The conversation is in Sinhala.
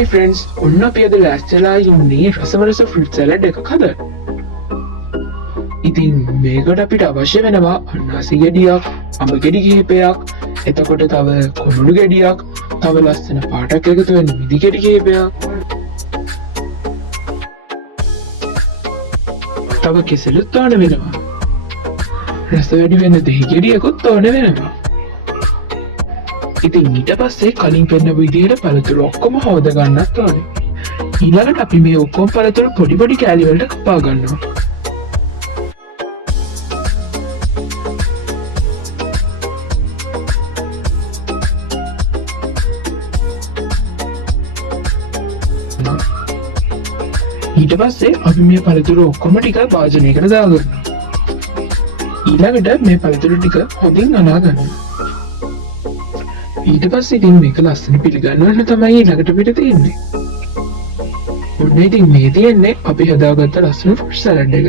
Hi friends, ඔන්න අපි අද ලෑස්තිලා ඉන්නේ රසමරස ෆෘට් සැලඩ් එකක් හදන්න. ඉතින් මේකට අපිට අවශ්‍ය වෙනවා අනාසි ගෙඩියක්, අඹ ගෙඩි කිහිපයක්, එතකොට තව කොමඩු ගෙඩියක්, තව ලස්සන පාටක් එකතු වෙන මිදි ගෙඩි කිහිපයක්, තව කෙසෙලුත් ඕන වෙනවා. රස වැඩි වෙන දෙහි ගෙඩියකුත් ඕන වෙනවා. ඉතින් ඊට පස්සේ කලින් පෙන්නපු විදිහට පළතුරු ඔක්කොම හොද ගන්නත් ඕනේ. ඊළඟට අපි මේ ඔක්කොම පළතුරු පොඩි පොඩි කෑලි වලට කපා ගන්නවා. ඊට පස්සේ අපි මේ පළතුරු ඔක්කොම ටික භාජනයකට දාගන්නවා. ඊළඟට මේ පළතුරු ටික හොඳින් අනා ගන්නවා. ඊට පස්සේ ඉතින් මේක ලස්සන පිළිගන්නවන්න තමයි ඊළඟට පිට තියෙන්නේ. ඔන්න ඉතින් මේ තියෙන්නේ අපි හදාගත්ත ලස්සන ෆෘට් සැලඩ් එක.